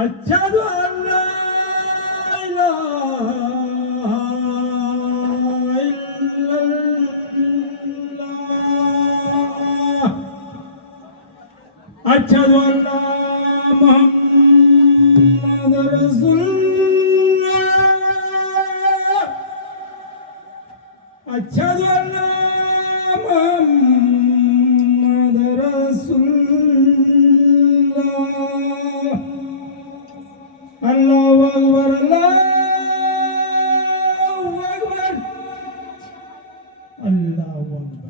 अशहदु अल्ला इलाहा इल्लल्लाह अशहदु अल्ला मुहम्मद रसूलुल्लाह अशहदु अल्ला मुहम्मद रसूलुल्लाह अल्लाहु अकबर अल्लाहु अकबर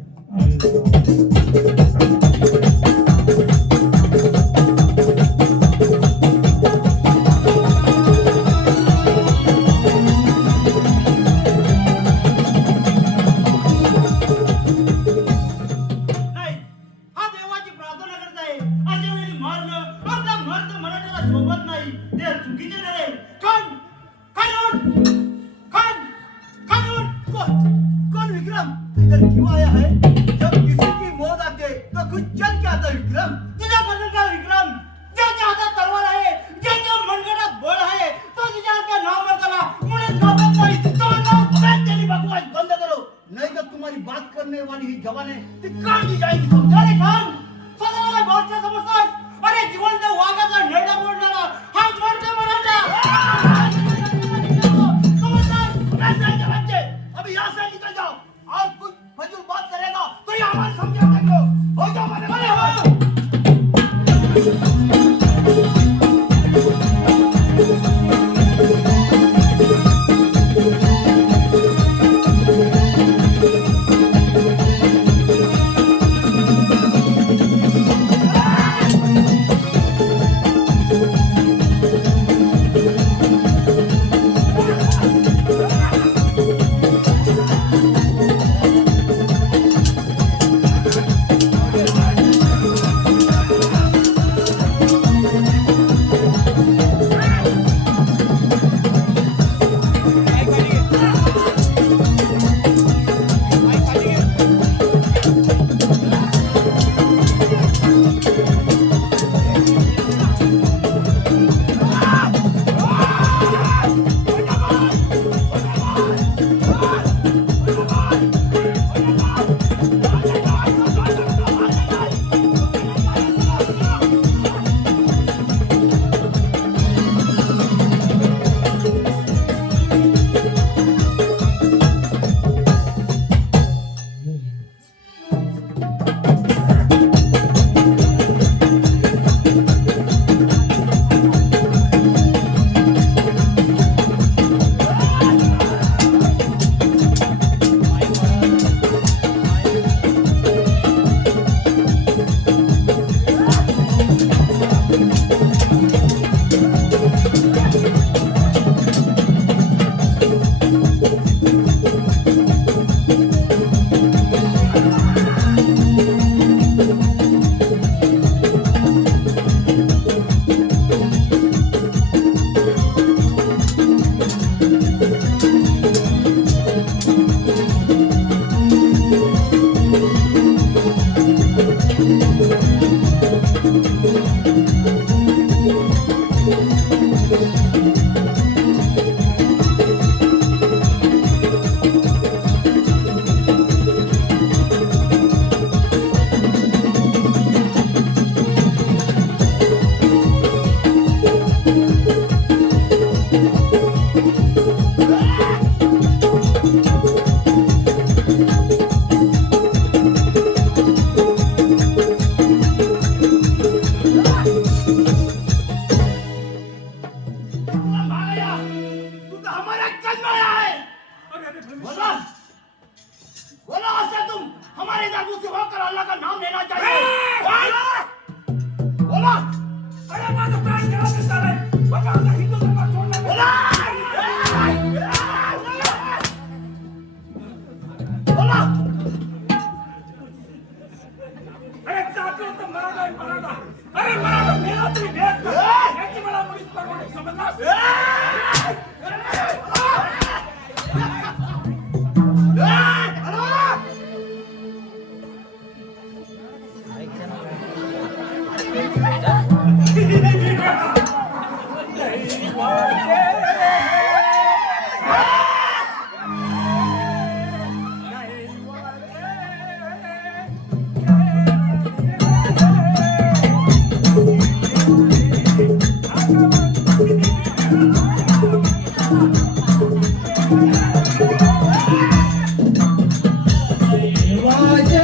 देवाचे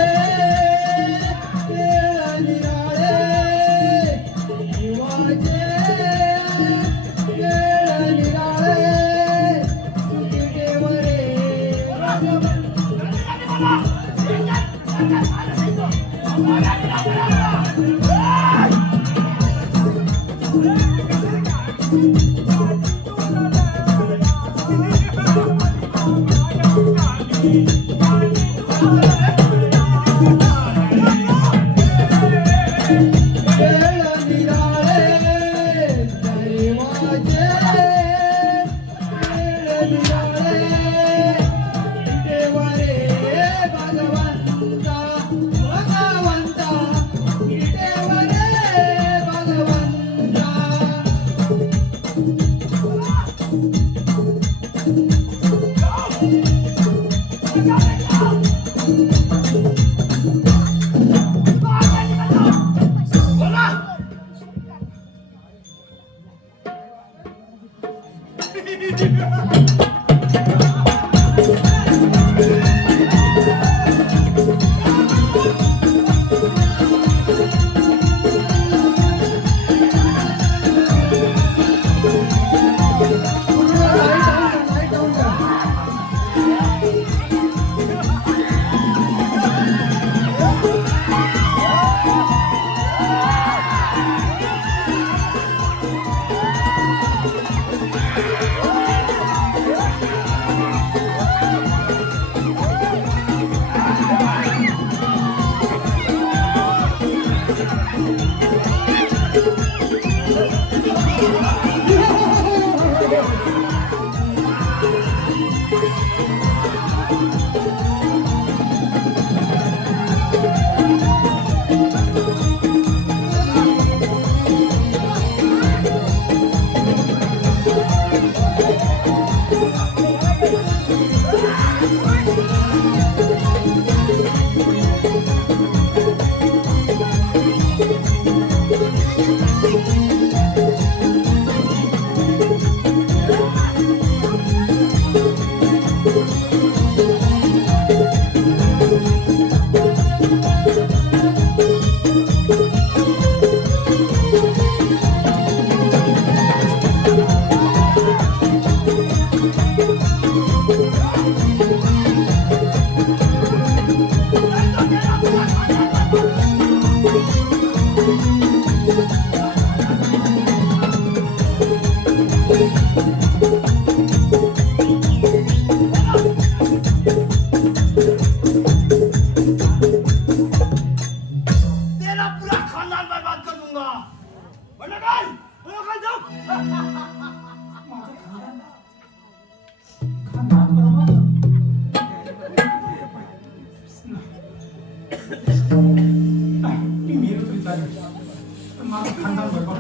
खेळ निराळे, देवाचे खेळ निराळे, विटेवरे खेळ निराळे, देवाचे खेळ निराळे, विटेवरे भगवंता, भगवंता, विटेवरे भगवंता. लाईट डाऊन कर. तेरा पूरा खानदान बर्बाद कर दूंगा वरना काय जाऊ मी मेलो तरी चालेल पण माझं खानदान बरोबर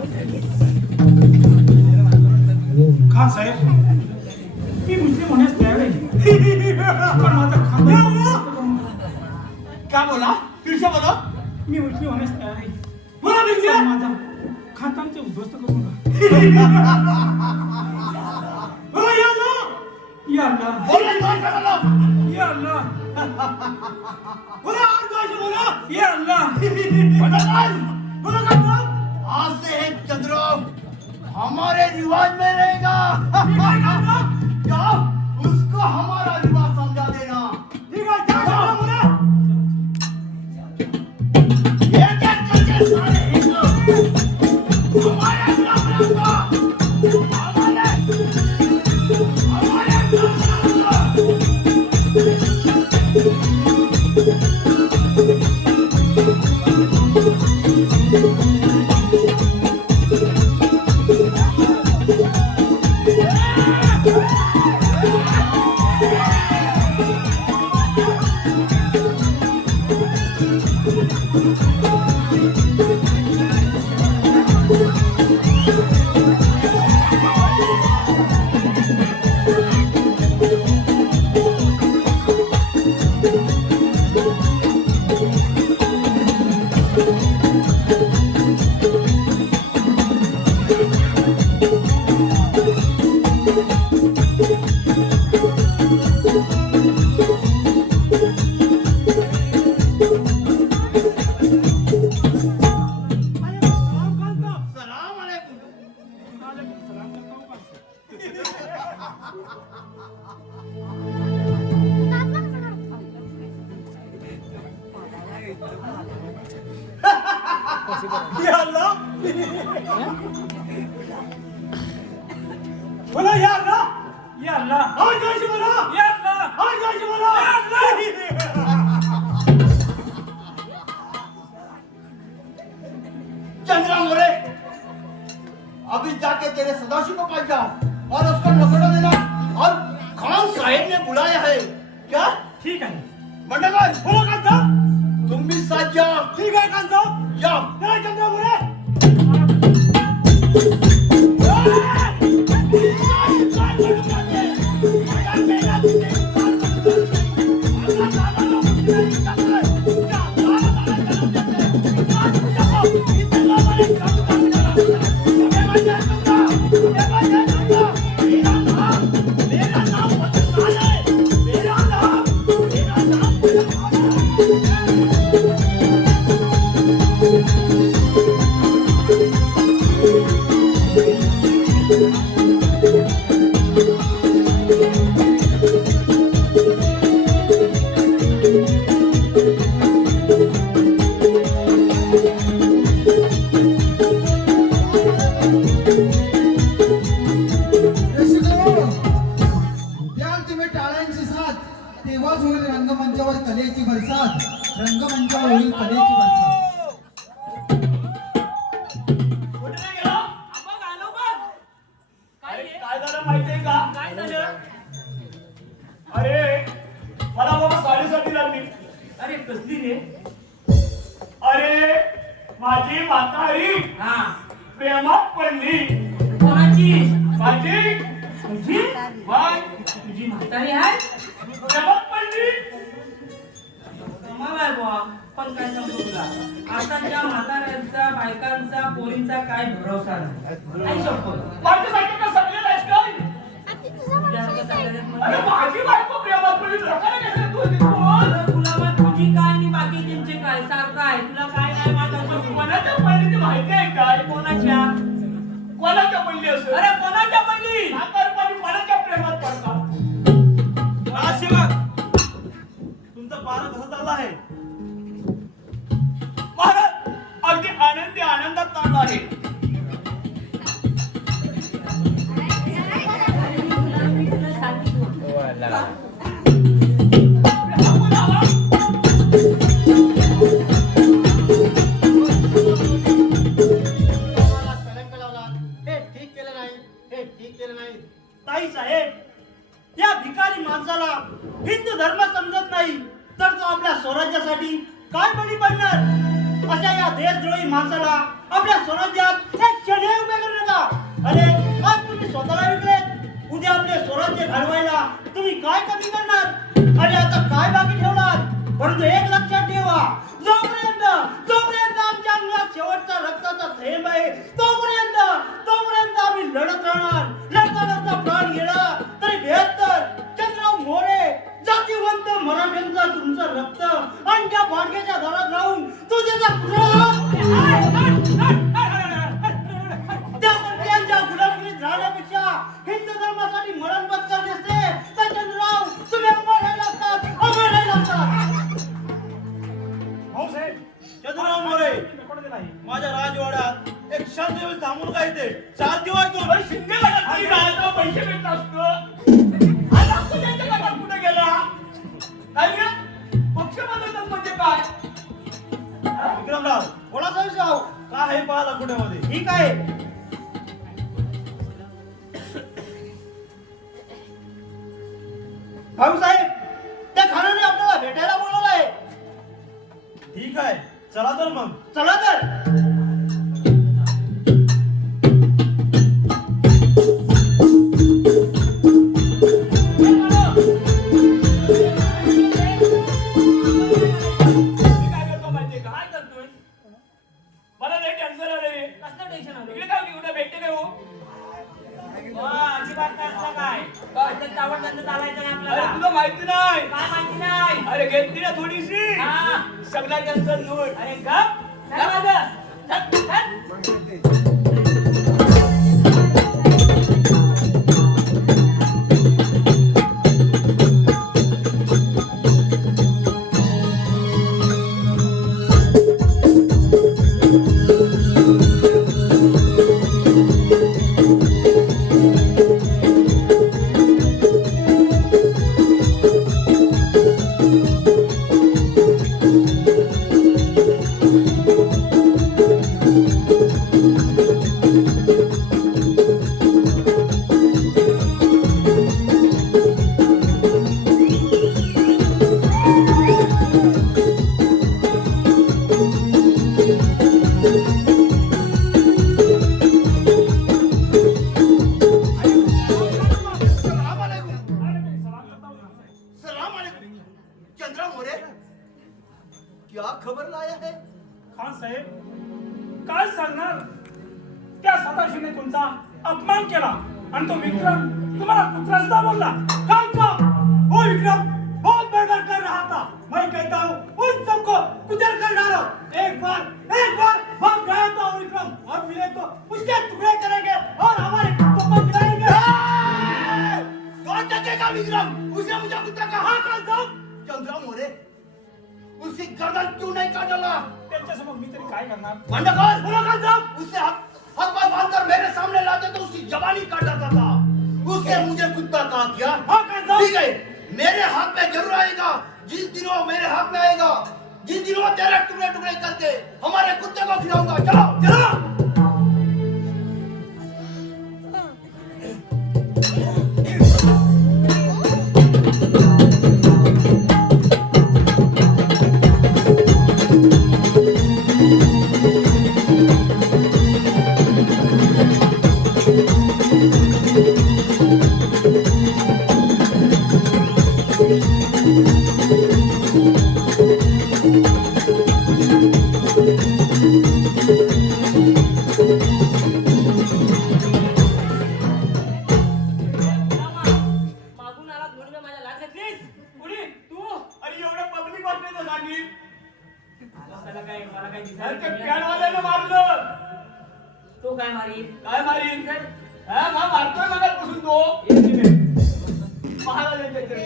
खान साहेब मी मुस्लिम होण्यास तयार आहे पण माझं खानदान क्या बोला फिर से बोलो मी मुस्लिम होण्यास तयार आहे बोला फिर से पण माझा खानदानचे उद्ध्वस्त करू नका बोला या लो या अल्लाह बोला जोर से बोलो या अल्लाह बोला और जोर से बोलो या अल्लाह बोला काय बोला काय आज से एक चंद्रो हमारे रिवाज में रहेगा क्या उसको हमारा रिवाज समझा देना ठीक है क्या बोला ये क्या करके सारे हिंदू हमारे ब्राह्मणों को हमारे Thank you. या अल्लाह बोला या अल्लाह या अल्लाह और जोर से बोलो या अल्लाह और जोर से बोलो या अल्लाह चंद्रा मोरे अभी जाके तेरे सदाशिव को पास जाओ और उसको लपटा देना और खान साहेब ने बुलाया है क्या ठीक है मंडलवाल बोलो कान साहब तुम भी साथ जाओ ठीक है कान साहब जाओ जरा चंद्रा बोले द्याल तुम्ही टाळ्यांची साथ तेव्हाच होईल रंगमंचावर कलेची बरसात रंगमंचावर होईल कलेची बरसात कुठे नाही गेला मग आलो बघ. काय आहे? काय झालं माहितीये का काय झालं? अरे मला बाबा साडेसाठी लागली अरे कसली रे? अरे माझी म्हातारी हा. प्रेमात पडली कोणाची? माझी तुझी? बाय तुझी म्हातारी आहे? प्रेमात पडली कमाल आहे बुवा. पण काय सांगू तुला, आताच्या म्हाताऱ्यांचा, बायकांचा, पोरींचा काय भरोसा नाही. आई शपथ. माझ्यासाठी का सगळे काय तुझ्यासारखं सगळ्यांना अरे म्हणजे- माझी बायको प्रेमात पडली लोकांना कसं तू बोल अरे तुला मग तुझी काय आणि बाकीच्यांचे काय सारखं आहे. तुला काय नाही माझ्याशी. कोणाच्या पडली माहिती आहे काय कोणाच्या? कोणाच्या पडली असं अरे कोणाच्या पडली? म्हातारपणी कोणाच्या प्रेमात पडतात तुमचा पारा कसा चालला आहे महाराज अगदी आनंदी आनंदात चालला आहे तुला सांगितलं होतं. हे ठीक केलं नाही हे ठीक केलं नाही ताई साहेब या भिकारी माणसाला हिंदू धर्म समजत नाही तर तो आपल्या स्वराज्यासाठी काय बळी पडणार अशा या देशद्रोही माणसाला आपल्या स्वराज्यात एक क्षण उभे करू नका अरे आज तुम्ही स्वतःला विकले उद्या आपले स्वराज्य घडवायला तुम्ही काय कमी करणार आणि आता काय बाकी ठेवणार परंतु एक लक्षात ठेवा जोपर्यंत आमच्या अंगात शेवटचा रक्ताचा थेंब आहे तोपर्यंत आम्ही लढत राहणार लढता प्राण गेला तरी 72 चंद्रराव मोरे जातीवंत मराठ्यांचा तुमचं रक्त आणि त्या बाडग्याच्या दारात राहून तू त्याचा त्या मंत्र्यांच्या गुलामगिरीत राहण्यापेक्षा हिंदू धर्मासाठी मरण पत्करले असते तर चंद्रराव तुम्ही अमर राहिला असतात भाऊसाहेब चंद्रराव मोरे माझ्या राजवाड्यात एक शांत दिवस थांबून काय ते 4 दिवस शिंदे पैसे भेटत असतो आता त्यांच्या गटात कुठे गेला नाही रे? पक्ष बदलतात म्हणजे काय विक्रमराव कोणाचा विषय काय आहे पाहा कुठेमध्ये ठीक आहे भाऊसाहेब त्या खानाने आपल्याला भेटायला बोलवलं आहे ठीक आहे चला तर मग चला तर मला लय टेन्शन आलं रे कसलं टेन्शन आलं? इकडे काय उद्या भेटते काय हो अजिबात नसतं काय. आता चावडबंद चालायचं नाही अरे आपल्याला. तुला माहिती नाही काय माहिती नाही? अरे घेतली ना थोडीशी हा. सगळ्या टेन्शन दूर अरे गप. चल मागं. चल, चल. चंद्रा मोरे, क्या खबर लाया है? खान साहेब काय सांगणार? त्या सदाशिवने तुमचा अपमान केला आणि तो विक्रम तुम्हाला कुत्रासदा बोलला. खान साहब, वो विक्रम बहुत बड़बड़ कर रहा था. मैं कहता हूँ उन सबको कुचल कर डालो. एक बार भाग गया था वो विक्रम और मिले तो उसके टुकड़े करेंगे और हमारे कुत्तों को खिलाएंगे. कौन टकेगा विक्रम? उसने मुझे कुत्ता कहा. हाँ खान साहब, चंद्रा मोरे, उसकी गर्दन क्यों नहीं काट डाला? त्यांच्यासमोर मी तरी काय करणार? बंडखोर, बोलो खान साहब. उससे हाथ पर बांधकर मेरे सामने लाते तो उसकी जवानी काट जाता था. उसने मुझे कुत्ता कहा क्या? हाँ खान साहब. ठीक है, मेरे हाथ में जरूर आएगा. जिस दिन वो मेरे हाथ में आएगा, जिस दिन वो तेरे टुकड़े टुकड़े करके हमारे कुत्ते को खिलाऊंगा. चलो चलो. मागून आलात म्हणून माझ्या लाच घेतलीस. कुणी तू? अरे एवढं पब्लिक वाटलं तर सांगितलं. मला काय अरे दिसायला ते कमी आहे. प्यानवाल्यानं मारलं. तो काय मारी काय मारीन? हा मारतोय मगापासून तो. एक मिनिट. पाहायला जायचं.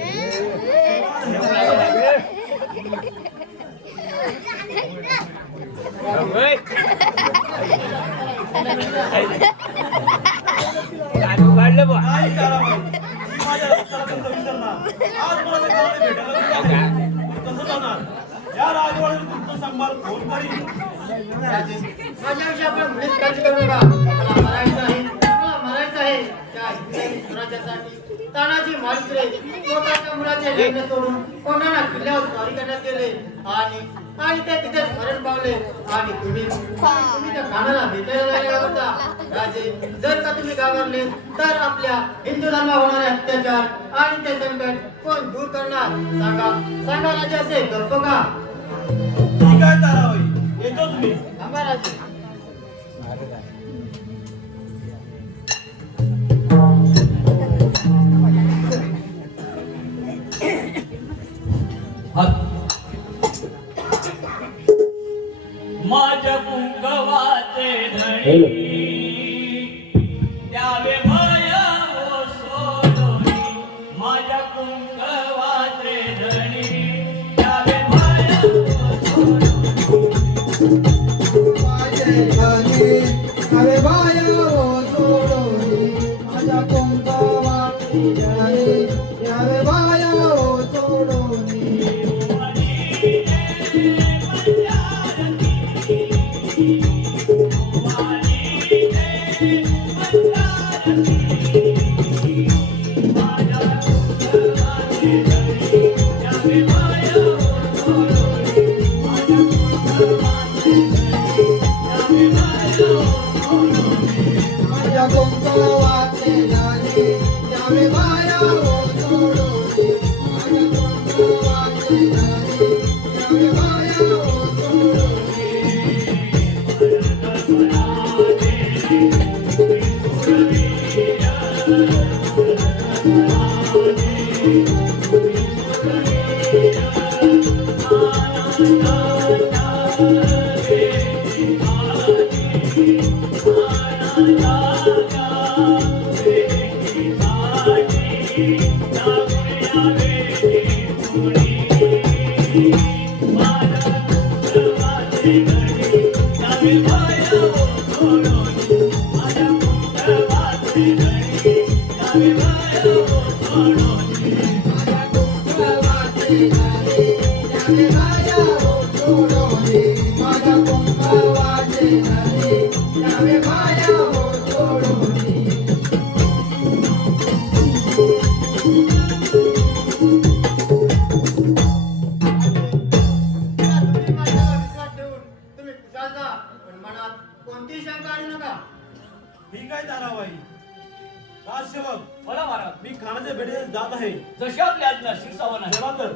नाही करा बाई. मी माझ्या रक्ताला कसं विसरणार? आज मला ते गावाला भेटायला गेलो. कसं जाणार? या राजवाड्यावर तुमचं सांभाळ फोन करीन. माझ्याविषयी आपण मुळीच काळजी करू नका. मला मरायचं आहे त्या हिंदवी स्वराज्यासाठी. तानाजी मालुसरे स्वतःच्या मुलाचे लग्न सोडून कोणाला किल्ल्यावर स्वारी करण्यात गेले आणि ते तिथेच मरण पावले. आणि तुम्ही त्या खानाला भेटायला जायला होता. राजे, जर का तुम्ही घाबरले तर आपल्या हिंदू धर्मावर होणारे अत्याचार आणि ते संकट कोण दूर करणार? सांगा राजे, असे गप्प का? ठीक आहे ताराबाई, येतो तुम्ही. थांबा राजे. माझ्या कुंकवाचे धणी द्यावे भया ओ सोडोनी. माझ्या कुंकवाचे धणी द्यावे भया ओ सोडोनी. माझे धनी अरे बाया ओ सोडोनी. माझ्या कुंकवाची धनी अरे बाया ओ सोडोनी. माझ्या कुंकवाचे धनी द्यावे बाया ओ सोडोनी. माझ्या कुंकवाचे धनी द्यावे बाया ओ सोडोनी. कोणतीही शंका आणू नका. ठीक आहे ताराबाई. राजसेवक, बोला महाराज. मी खानाच्या भेटीला जात आहे. जशी आपली आज्ञा शिरसावण आहे. चला तर.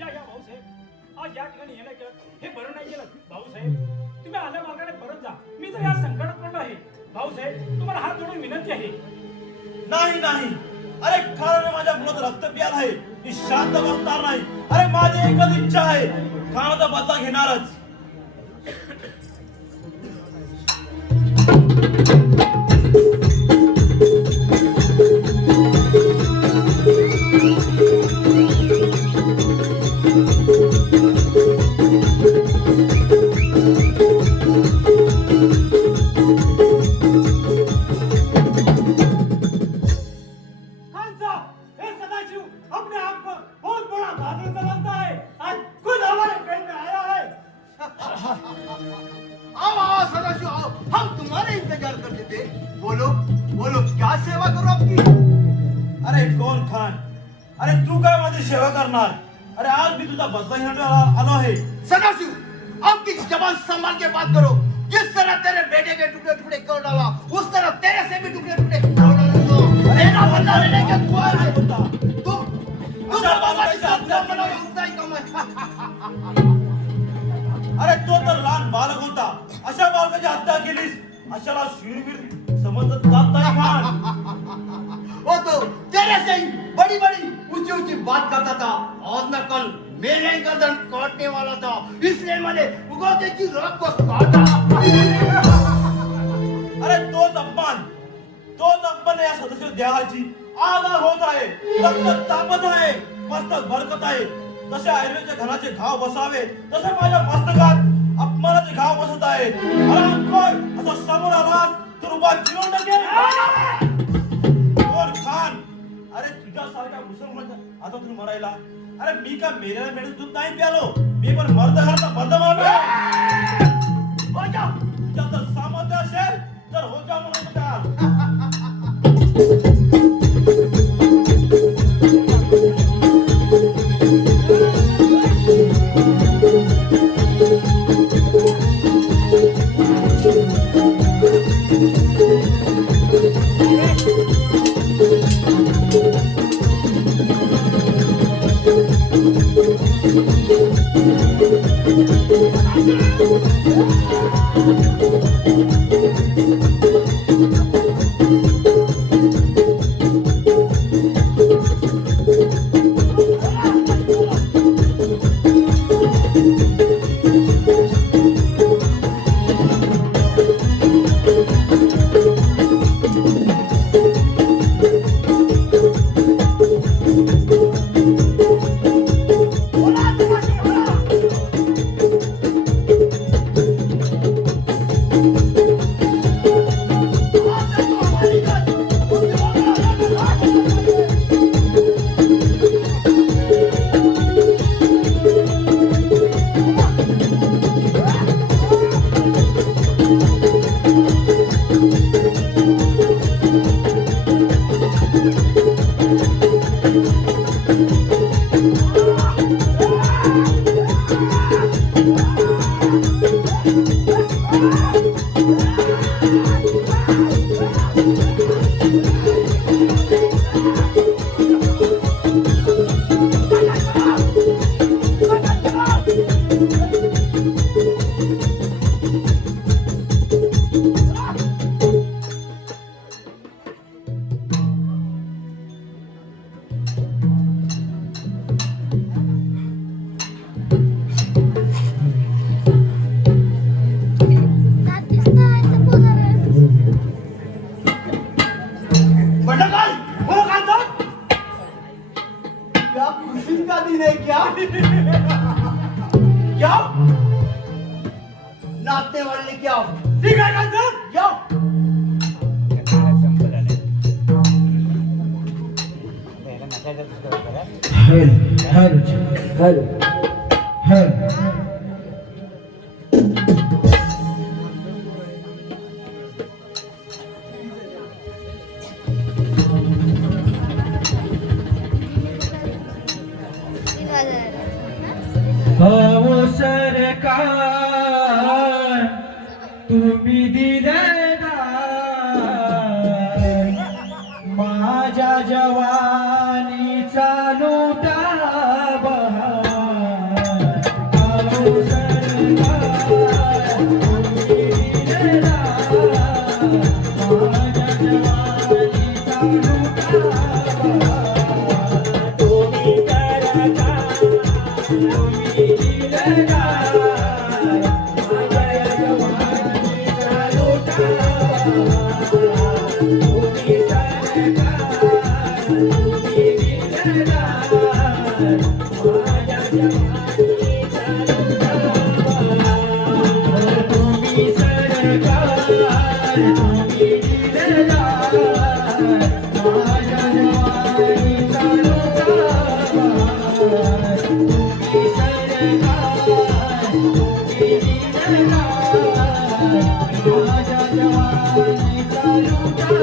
या भाऊसाहेब, आज या ठिकाणी येणं केलं हे बरं नाही केलं. भाऊसाहेब, तुम्ही आल्या मार्गाने परत जा. मी तर या संकटात पडलो आहे. भाऊसाहेब, तुम्हाला हात जोडून विनंती आहे. नाही नाही, अरे खानाने माझ्या मुलात रक्त प्याल आहे. मी शांत बसणार नाही. अरे माझी एकच इच्छा आहे, खानाचा बदला घेणारच. खान साहब, हे सदाशिव अपने आप को बहुत बड़ा बहादुर समझता है. आज खुद हमारे पेट में आया है. आओ आओ सदाशिव आओ, हम तुम्हारे इंतजार करते थे. बोलो बोलो, क्या सेवा करो आपकी? अरे कौन खान, अरे तू काय माझी सेवा करणार? अरे आज मी तुझा बदला घेण्याला आलो आहे. सदाशिव, आपकी जबान संभाल के बात करो. जिस तरह तेरे बेटे के टुकड़े टुकड़े कर डाला, उस तरह तेरे से भी टुकड़े टुकड़े कर डालूंगा. मेरा बदला लेने के तू आया है. तुम बाबा की साथ बनाओ, उतना ही कम है. अरे तो तर लहान बालक होता. अशा बालकाची हत्या केलीस, अशाला शूरवीर समजत जात नाही खान. वो तो तेरे से ही बड़ी बड़ी ऊंची ऊंची बात करता था, और न कल मेरे गर्दन काटने वाला था. इसलिए मैंने उगोते की रात को काटा. अरे तोच अपमान या सदस्य देहाची आग होत आहे. रक्त तापत आहे, मस्तक भरकत आहे. तसे आयुर्वेदच्या घराचे घाव बसावे, तसे माझ्या मस्तकात अपमानाचे घाव बसत आहे. असं समोर आलास तर उभा चिरून टाकेल. कोण खान, अरे तुझ्यासारख्या मुसलमानाच्या आता तुम्ही मरायला. अरे मी का मेऱ्याला मेळून दूध नाही प्यालो, मी पण मर्द घराचा मर्द मारलो. हो जा, तुझ्या तर सामर्थ्य असेल तर हो जा म्हणून का. Thank you. का दिन है क्या? क्या? नाचने वाले क्या? ठीक आहे ना सर? क्या? हो सरकार तुम्ही दिलेदार माझ्या जवानीचा लुटा बहार हो सरकार तुम्ही दिलेदार माझ्या जवानीचा लुटा बहार तुम्ही सरकार तुम्ही दिलेदार माझ्या जवानीचा लुटा बहार तुम्ही सरकार तुम्ही दिलेदार माझ्या जवानीचा लुटा बहार तुम्ही सरकार तुम्ही दिलेदार माझ्या जवानीचा लुटा बहार तुम्ही सरकार तुम्ही दिलेदार माझ्या जवानीचा लुटा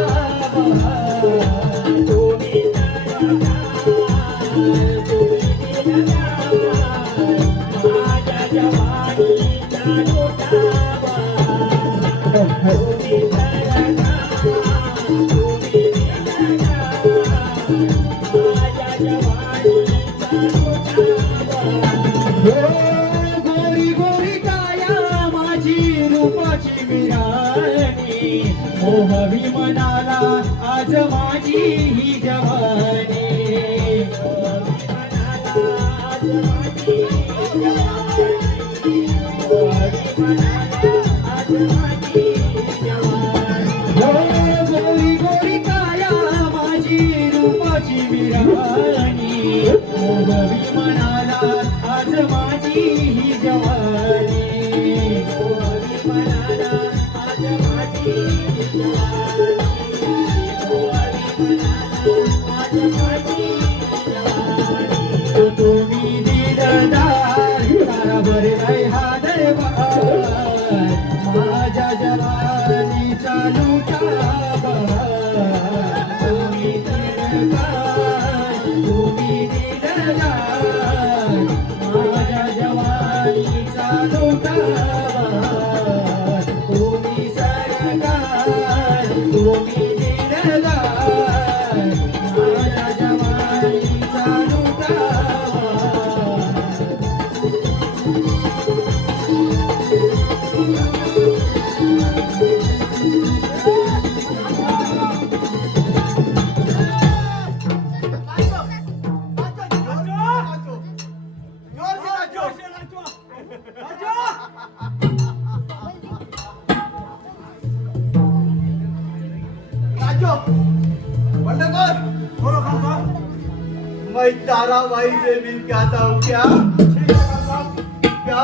बहार तुम्ही गोरी गोरी काया माझी रूपाची मिराणी मोहवी मनाला आज माझी ही जवानी आज माझी गोरी गोरी काया माझी रूपाची मिराणी मोहवी मनाला आज माझी ही जवानी मोहवी मनाला आज माझी ही जवानी मोहवी मनाला आज माझी ही जवानी तुम्ही दिलदार ताराभर नाही हा दरबार माझ्या जवानीचा लुटा बहार तुम्ही दिलदार तुम्ही दिलदार माझ्या जवानीचा लुटा बहार तुम्ही सरकार तुम्ही दिलदार माझ्या जवानीचा लुटा बहार नाचो बंद कर मैं ताराबाई से मिल के आता हूँ क्या? क्या?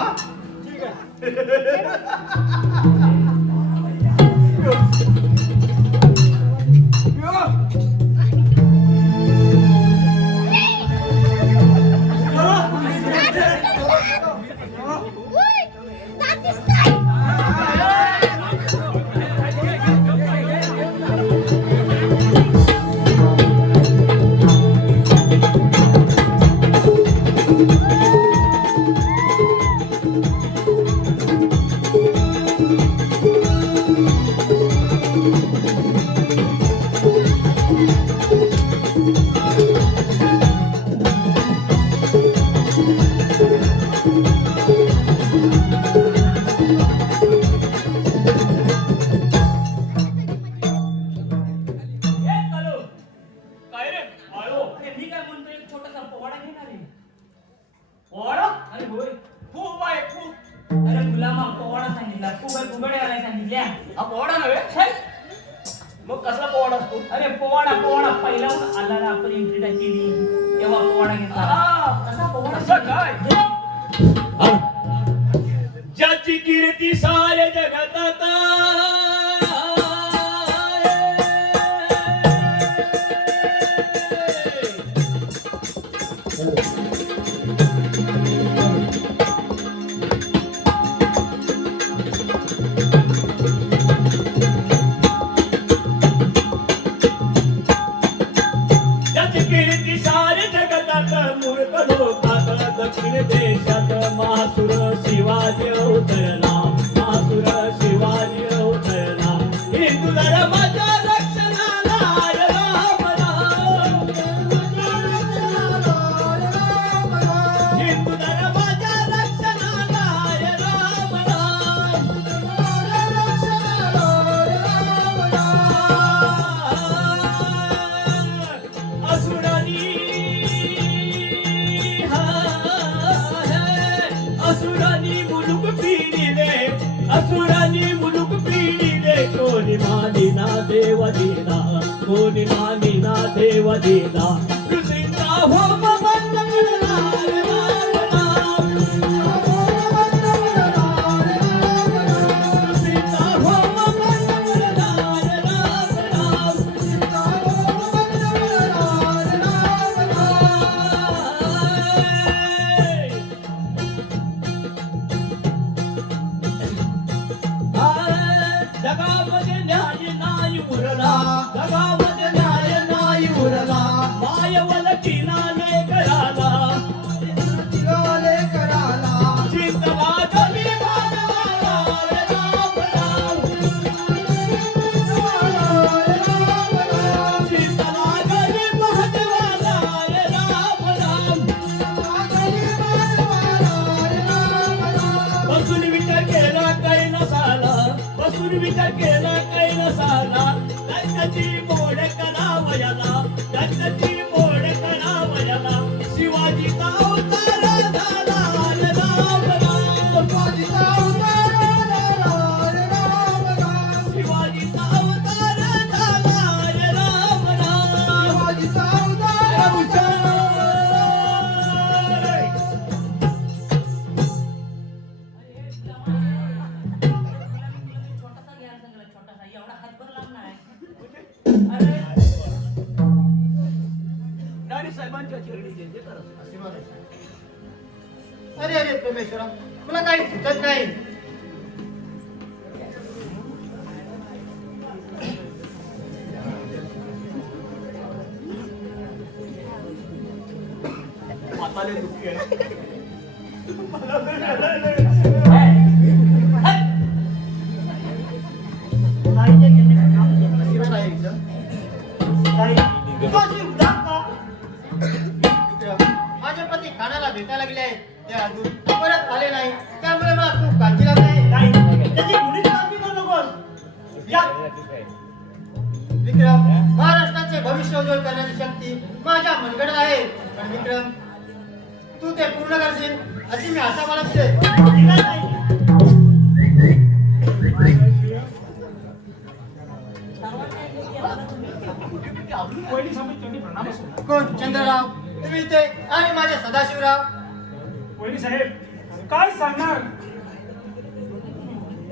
मग कसला पोवाडा असतो? अरे पोवाडा पोवाडा पहिला आला ना आपण एंट्री केली तेव्हा पोवाडा घेतला असं काय ज्याची कीर्ती सारे जगतात ज्याची कीर्ती सारे जगतात मूर्ख लोकात दक्षिण देशात महासुर शिवाजी अवतरला महासुर शिवाजी अवतरला हिंदू धर्माच्या रक्षणाला राम राम हिंदू धर्माच्या रक्षणाला राम राम असुरानी असुरानी मुलुक पिढीले असुरानी मुलुक पिढीले कोणी मानिना देव दिला कोणी मानिना देव दिला ऋषींचा होम बंद करला राम राम ऋषींचा होम बंद करला राम राम जगामध्ये न्याय नाही उरला जगामध्ये न्याय नाही उरला मायवल किनाले कराला चिंतवा गली मानवाला राम राम चिंतवा गली महत्वाला राम राम बसून विचार केला काही नसाला बसून विचार केला काही नसाला दत्ताची मोड करावयाला दत्ताची मोड करावयाला शिवाजीचा अवतार झाला राम राम शिवाजीचा अवतार झाला राम राम छोटासा घ्या सगळं छोटासा एवढा हातभर लांब नाही अरे नानी साहेबांच्या चरणी जय करा अरे अरे परमेश्वरा मला काही सुचत नाही माताले दुःखी आहे आशीर्वाद आहे विक्रम. तू अशी उदास का? विक्रम, माझे पती खानाला भेटायला गेले आहेत ते अजून परत आले नाही त्यामुळे मला खूप काळजी लागली आहे. नाही त्याची मुलीच काळजी करू नकोस या विक्रम महाराष्ट्राचे भविष्य उज्ज्वल करण्याची शक्ती माझ्या मनगडात आहे पण विक्रम तू ते पूर्ण करशील अशी मी आशा बाळगते. ठीक आहे. पहिली समिती त्यांनी प्रणाम असो कोण चंद्रराव तुम्ही इथे आणि माझे सदाशिवराव वहिनी साहेब काय सांगणार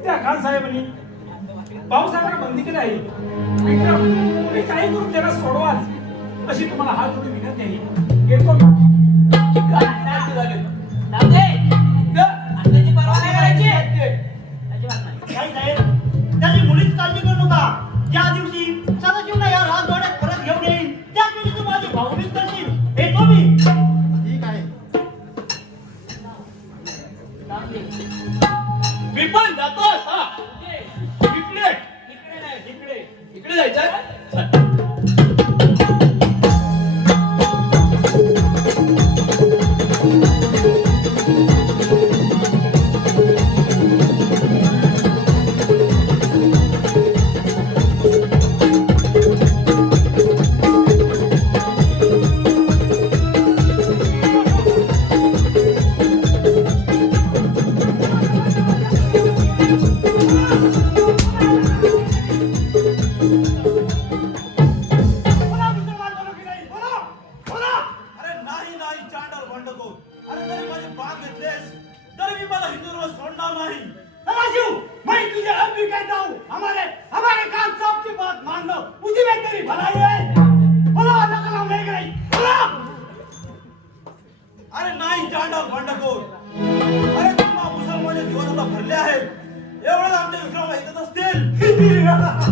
त्या खान साहेबांनी भाऊसाहेबांना बंदी केली आहे विक्रम तुम्ही काही करून त्याला सोडवाल अशी तुम्हाला हात जोडून विनंती आहे येतो मी. काय साहेब त्याची मुलीच काळजी करू नका ज्या दिवशी सदाशिवला या राजवाड्यात परत घेऊन येईल त्याच दिवशी तू माझी भाऊबीज करशील येतो मी. ठीक आहे. मी पण जातो हा इकडे इकडे नाही इकडे इकडे जायचं बोला मुसलमान बोलो की नाही बोला बोला. अरे नाही नाही चांडल भंडको अरे तुला हिंदू धर्म सोडणार नहीं। राजू, मैं तुझे अब भी कहता हूँ, हमारे कान साहब की बात मान लो, उसी में तेरी भलाई है। बोलो अल्लाह का नाम लेके नहीं, बोलो। अरे नाही जाणार भांडखोर, अरे तुम्हा मुसलमान जीवनाला भरले आहेत, एवढं आमच्या विक्रमाला येतच असतील।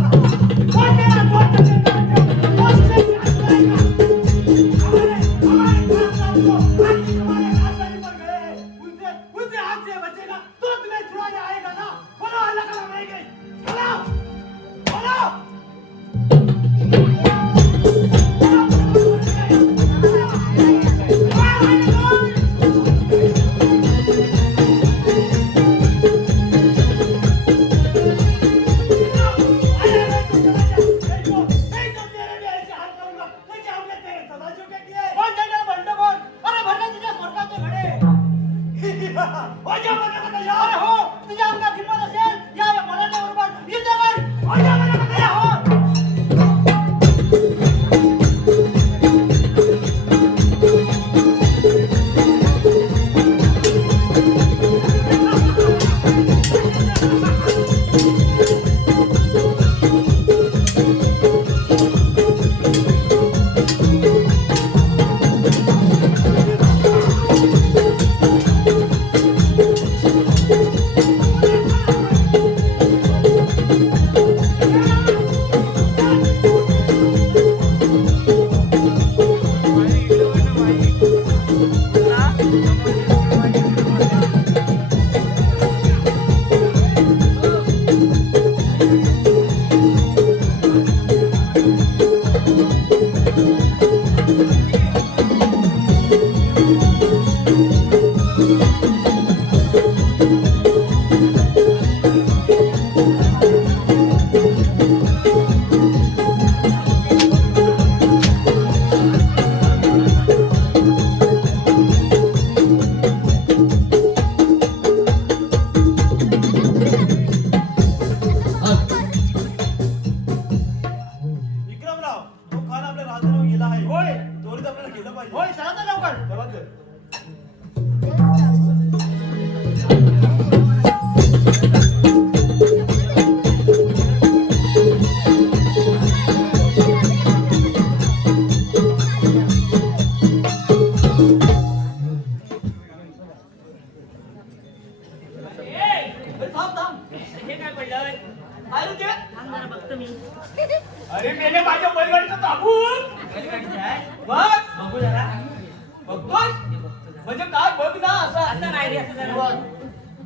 उनसे हाथ से बचेगा तो तुम्हें छुड़ाने आएगा ना। बोलो अल्लाह का नाम लेके, बोलो, बोलो। अरे मेने माझ्या बैलगाडीचं ताबूत बघ बघू जरा बघतोय म्हणजे काय बघ ना असं असं नाही रे असं जरा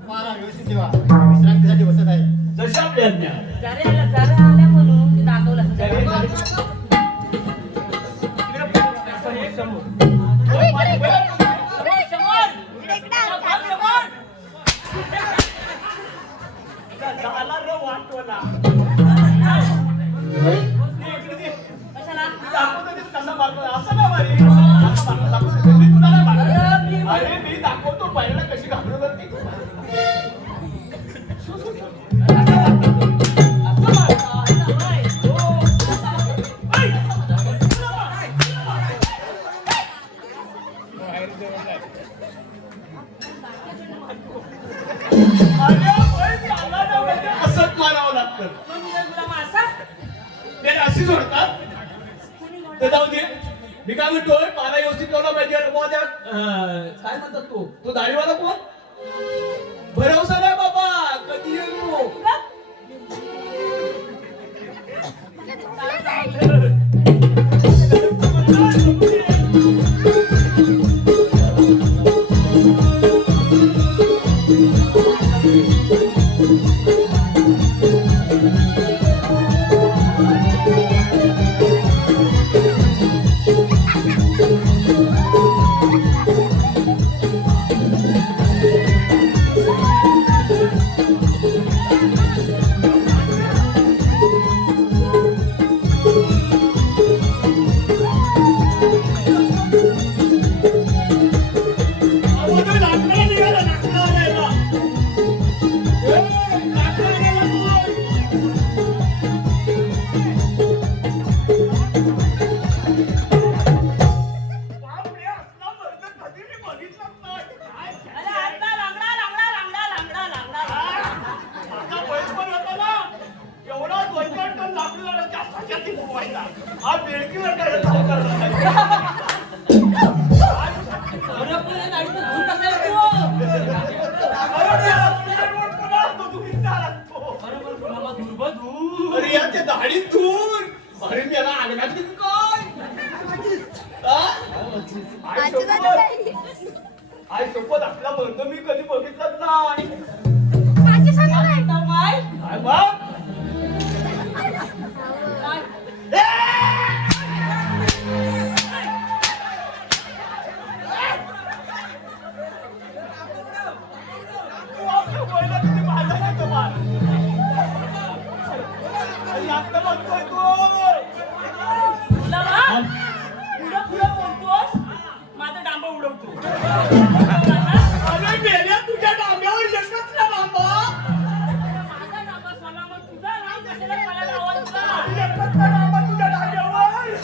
मला व्यवस्थित ठेवा विश्रांतीसाठी बसत आहे जशा आपल्या आज्ञा. जरा आल्या म्हणून ते दाखवलं असं जरे- जरा. जरे- हे समोर. ओय, माझी बैल. झाला रे वाटवला. इकडे दे. कशाला? दाखवतो ते कसा मारतो असं ना मारे असं मारतो दाखवतो. मी तुला नाही मारत. अरे मी दाखवतो पहिला कशी घाबरू जाते असंच मारावं लागतं ते अशी सोडतात ते जाऊ दे मी काय म्हणतोय मला व्यवस्थित लावला पाहिजे बुवा काय म्हणतात तो दाढीवाला कोण भरवसा नाही बाबा कधी येईल बरं, पण या दाढीचं धूर कसं येतो? बरोबर, मामा, धूर बघ, धूर. अरे याच्या दाढीत धूर. अरे मी याला अंगणात घेऊन काय हा? आई शपथ. आई शपथ आपला बंद मी कधी बघितलंच नाही. काय म्हणतो काय? काय बघ काय? तू आपल्या बोलला किती माझा नाही तो मार. आणि आपलं म्हणतोय तू. तुला ना? पुढं पुढं बोलतोस, माझं डांबा उडवतो. अरे मेल्या तुझ्या डाब्यावर एकच ना बाबा. माझा डांबा सलामत, तुझा नाव कशाला मला लावायचा? एकच ना बाबा तुझ्या डाब्यावर.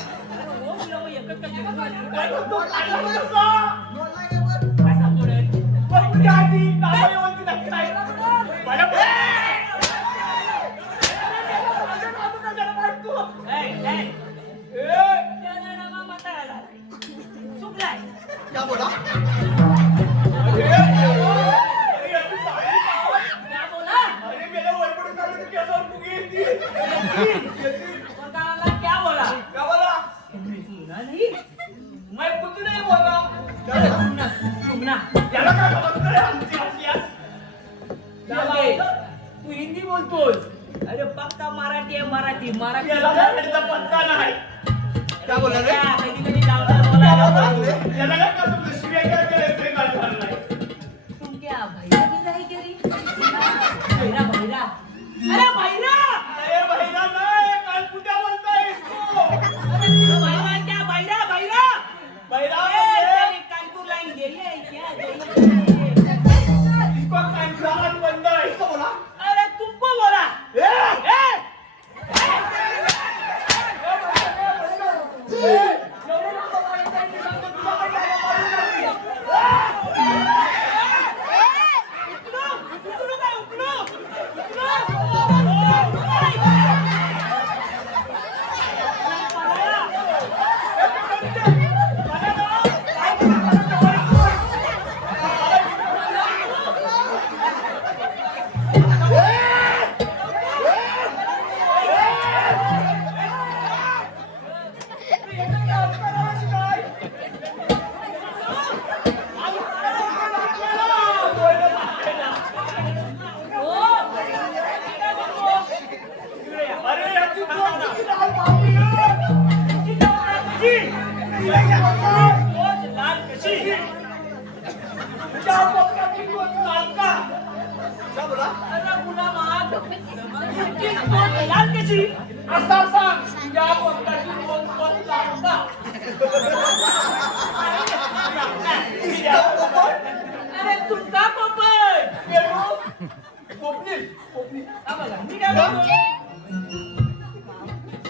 हो, मुलं मग एकच का जीवन घालतो? काय काय म्हणतो? काय म्हणतो? काय सांगतो रे? पण तुझ्या आधी डाबा व्यवस्थित आहे की नाही? मला बोल. माझ्या डाबा कशाला मारतो? ए, ए, ए, त्याला डांबा म्हातारा झालाय. चुकलाय. क्या बोला? अरे याची दाढी काय? क्या बोला? अरे मेल्या वरपडून काढून ती केसावर फुगी येतील. स्वतःला क्या बोला? क्या बोला? नाही. मैं कुछ नहीं बोला. चुकना, चुकना. याला काय समजतं रे आमची हसल्यास? चालते. तू हिंदी बोलतोस. अरे पक्का मराठी आहे, मराठी मराठी. याला मराठीचा पत्ता नाही. क्या बोला रे? कधी कधी लावणार बोलायला. याला काय का तुमचं शिव्या काय केलं ते कळणार नाही. तुम क्या भैया भी नहीं करी? भैरा भैरा. अरे भैरा. अरे बहिरा नाही, काल कुठे बोलताय इसको? अरे भैरा क्या भैरा भैरा. बहिरा ए, म्हणजे तेरी कानपुर लाइन गई है क्या? गई है? इसको कानपुरात बंद आहे. इसको बोला. अरे तुमको बोला. ए! ए, उकलो, उकलो काय उकलो? अरे याची किती डाळ पावली लाल कशी? तुझ्या पप्पाची कोण लालका? क्या बोला? अरे गुलाम आग. तुमची चोच लाल कशी? असा सांग तुझ्या पप्पाची कोण लालका? अरे तुमचा पपई. कोकणी कोकणी हा बघा, मी काय बोलतो?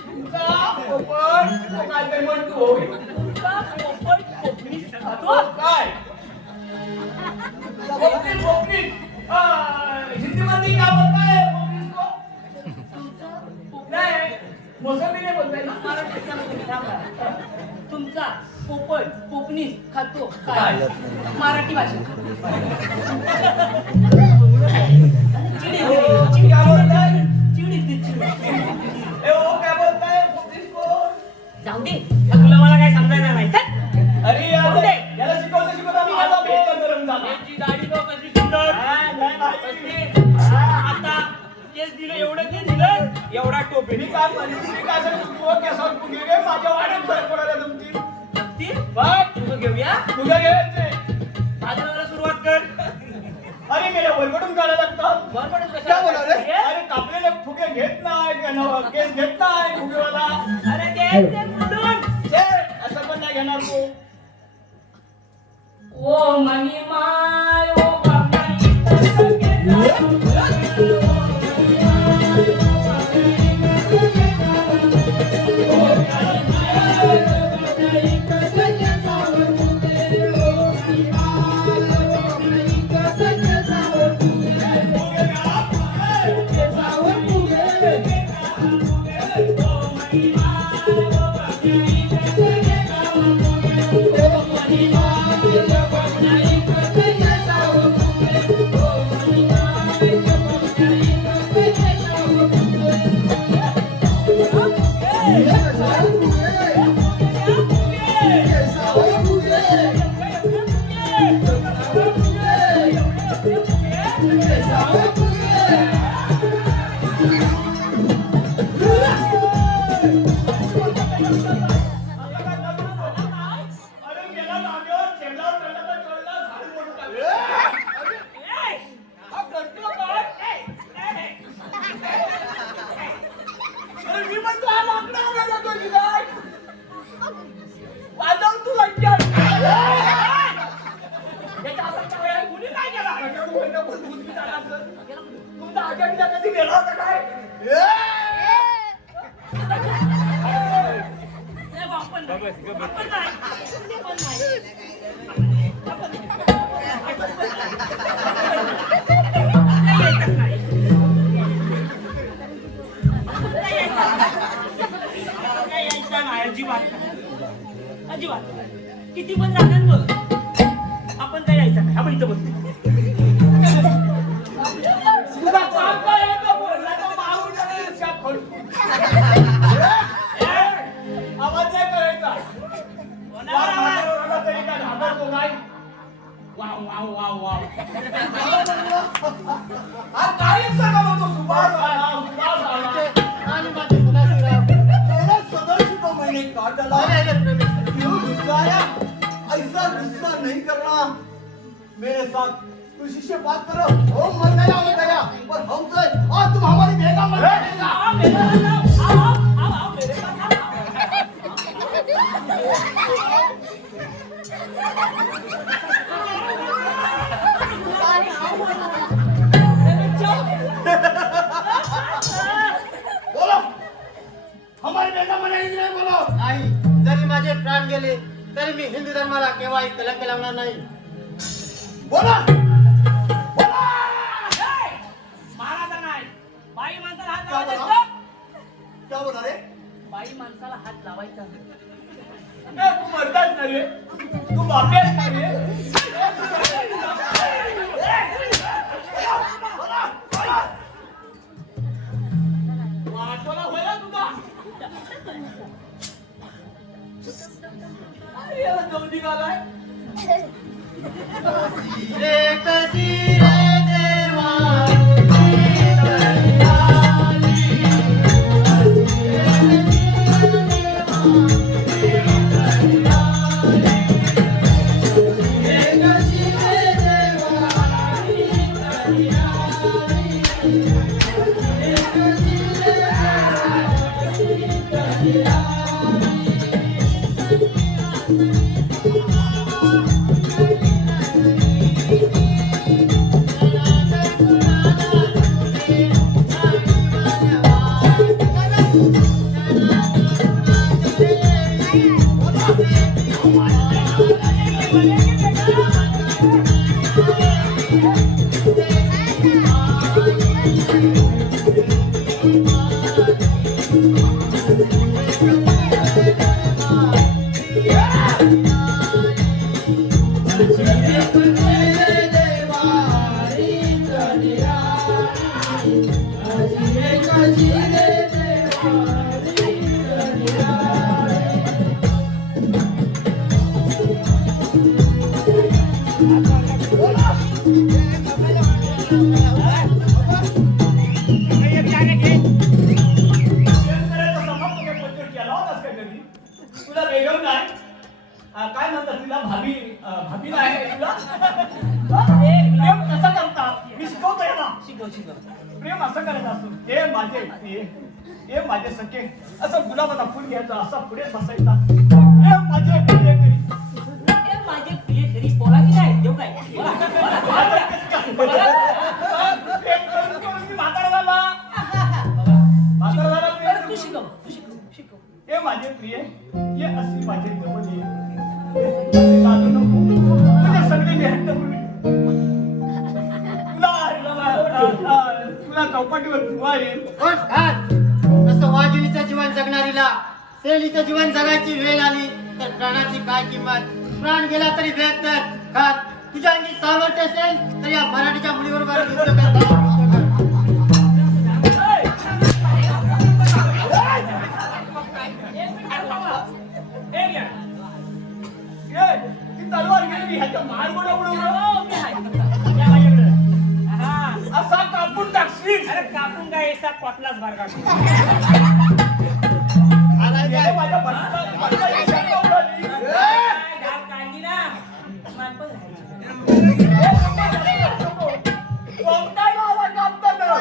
तुझा पोपट काय काय म्हणतो तुमचा पोपट कोकणी खातो? काय कोकणी कोकणी हिंदीमध्ये काय बोलताय कोकणी को नाही मोसंबी नाही बोलताय ना मराठीत सांगतो, थांबा. तुमचा पोपट कोकणी खातो काय? मराठी भाषा. चिडी चिडी काय बोलताय चिडी चिडी. ए ओ काय बोलताय कोकणी को जाऊ दे, तुला मला काय समजायचं नाही. चल. अरे याला शिकवता शिकवता माझा डोका गरम झाला याची दाढी बघ कशी सुंदर. नाही नाही कसली? आता केस दिलं, एवढं केस दिलं, एवढा टोपी. मी काय म्हणू मी काय सांगू तू केसावर फुगे गे माझ्या वाड्यात फरक पडायला जमती नक्की? बघ तुझं घेऊया. फुगे घ्यायचे बाजाराला सुरुवात कर. अरे मेल्या वरवटून काढायला लागतात बरोबर क्या बोला रे अरे कापलेले फुगे घेत नाही केस घेत नाही फुगेवाला अरे ते म्हणून. छे, असं पण नाही घेणार तू ओ मनी माय ओ बांगडी तसके फुगे तुमचा आज्या बिजा कधी गेला होता काय? ए, आपण नाही. आपण नाही. आपण नाही. आपल्या यायचं नाही. आपल्या यायचं नाही. अजिबात नाही. अजिबात नाही. किती पण जाणार बघ, आपण काय यायचं नाही. आपण इथं बसू. तुला काम काय आहे का बोलला तर मारून टाकेल शाप खडकून. आवाज नाही करायचा. कोणावर आवाज? ओरडा तरी काय घाबरतो काय? Wow wow wow wow. हा काहीच सांगा म्हणतो सुभाष आला, सुभाष आला. आणि माझे सदाशिवराव. तेरा सदाशिव को मैंने काट डाला। अरे अरे प्रवेश. क्यों गुस्सा आया? ऐसा गुस्सा नहीं करना। मेरे साथ खुशी से बात करो। वो मर गया पर हमसे आज तुम हमारी बेगम मर जाएगा। आओ मेरे पास आओ, आओ, आओ, आओ मेरे पास आओ. बोलो हमारी बेगम मरेगी नहीं बोलो। नाही, जरी माझे प्राण गेले तरी मी हिंदू धर्माला केव्हाही कलंक लावणार नाही. बोला महाराजा नाही, बाई माणसाला हात क्या लावायचा बोला? असतो. क्या बोला रे? बाई माणसाला हात लावायचा नाही. ए, तू मरताच ना रे. तू बापे आहेस ना रे. वाटोला होया तुझा. अरे याला जाऊन निघालाय. रे कशी रे देवा, तुला बेगम नाही काय म्हणतात तुला भाभी भाभी नाही तुला प्रेम कसं करतात मी शिकवतो याला शिकव शिकव. प्रेम असं करायचं असतो हे माझे प्रिय हे माझे सखे असं गुलाबाचा फुल घ्यायचा असा पुढे बसायचा हे माझे प्रिय करी ए, माझे प्रिय घरी बोला की नाही देऊ काय बोला, बोला. प्रेम करून करून मी म्हातारा झाला म्हातारा झाला प्रेम बरं, तू करून. शिकव तू शिकव शिकव. हे माझे प्रिय ये अशी माझे गवली अशी लागू नको तुझे सगळे मी हट्ट तुला चौपाटीवर धुवा येईल पण खात तसं वाघिणीचं जीवन जगणारीला शेळीचं जीवन जगायची वेळ आली तर प्राणाची काय किंमत. प्राण गेला तरी बेहतर. खात तुझ्या अंगी सामर्थ्य असेल तर या मराठीच्या मुलीबरोबर युद्ध कर. हे घ्या. ये, ती तलवार गेली ह्याच्या मारगोडा उडवलं हो, मी आहे. या माझ्याकडे. हा. असा कापून टाकशील अरे कापून काय एसा कॉटलाच बार काढ. गेले माझ्या बंडाची शंका उडाली. काय घाल काढली ना मानपण राहायचं. कोणताही आला कापताना.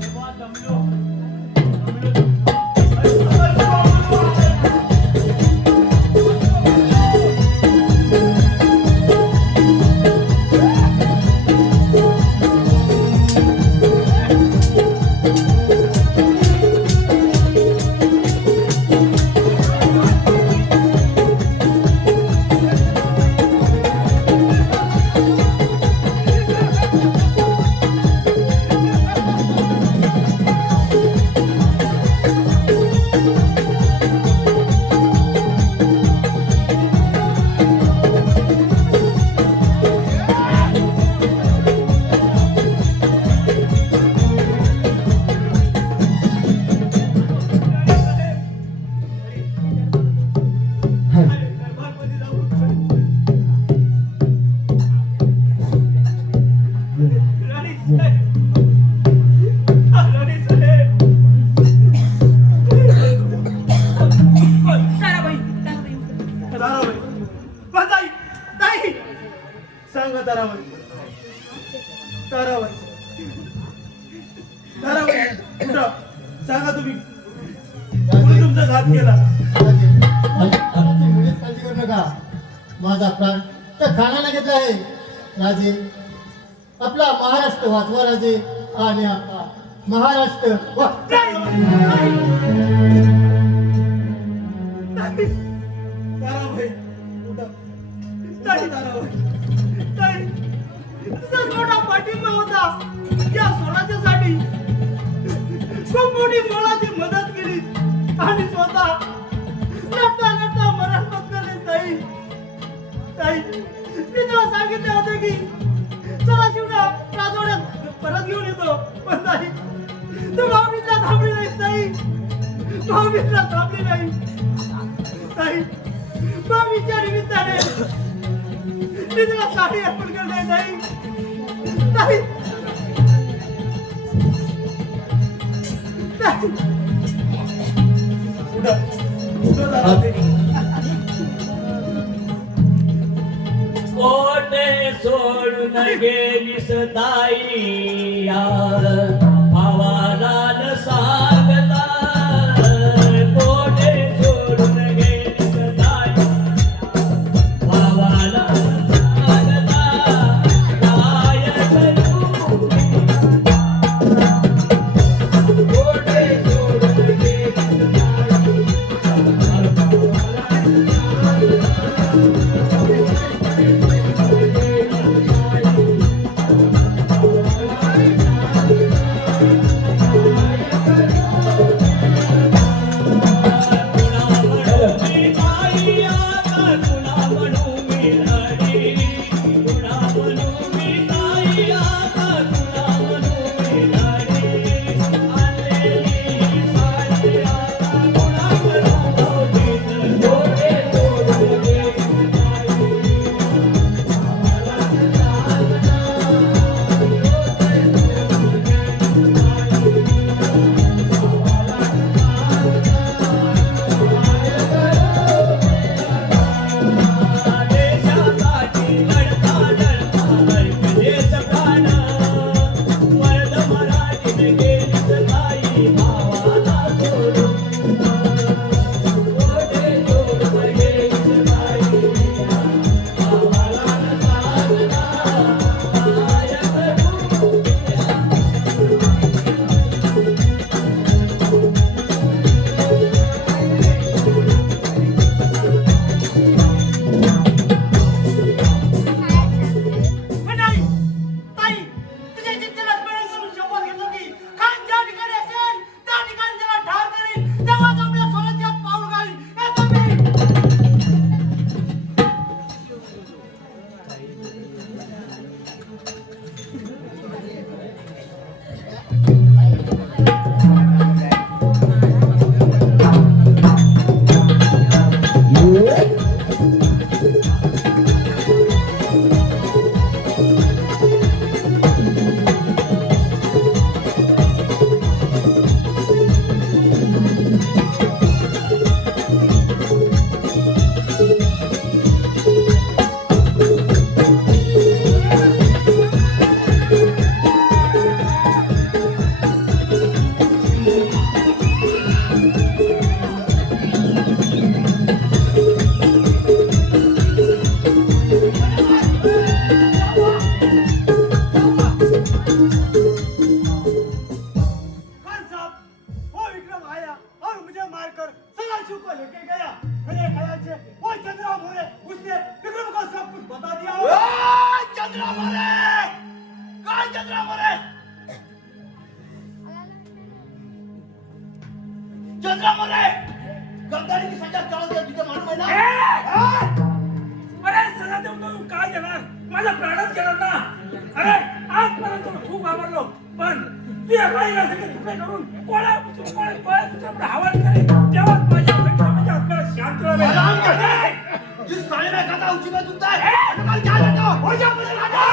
तेव्हा दमलो. राणी साहेब, राणी साहेब. ताराबाई ताई ताई सांगा ताराबाई ताराबाई ताराबाई कुठं सांगा तुम्ही कोणी तुमचा घात केला मुळीच काळजी करू नका. माझा प्राण त्या खानाने घेतला आहे. राजे, आपला महाराष्ट्र वाचवा राजे, आणि आपला महाराष्ट्र ताराबाई कुठं ताई ताराबाई ताई तुझा मोठा पाठिंबा होता या स्वराज्यासाठी. खूप मोठी मोलाची मदत केली आणि स्वतः लढता लढता मरण पत्करले. ताई ताई मी तुला सांगितले होते की चला शिवना राजवाड्यात परत घेऊन येतो, पण ताई तू भाऊबीजला थांबली नाही. ताई भाऊबीजला थांबली नाही. ताई भाऊबीजच्या निमित्ताने मी तुला साडी अर्पण करते. ताई ताई कोटे सोडून गेलीस ताई यार भावाला न सांगता. कोटे सोडून गेलीस ताई भावाला न सांगता. काय करू कोटे सोडून गेलीस आपल्या करून कोळा हवाल करे तेव्हा माझ्या म्हणजे आपल्याला शांत राहावे. जिस साले में खाता उसी में दूधता है अटकल क्या लेता हो जा मुझे लाना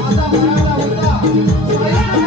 माझा मराठा होता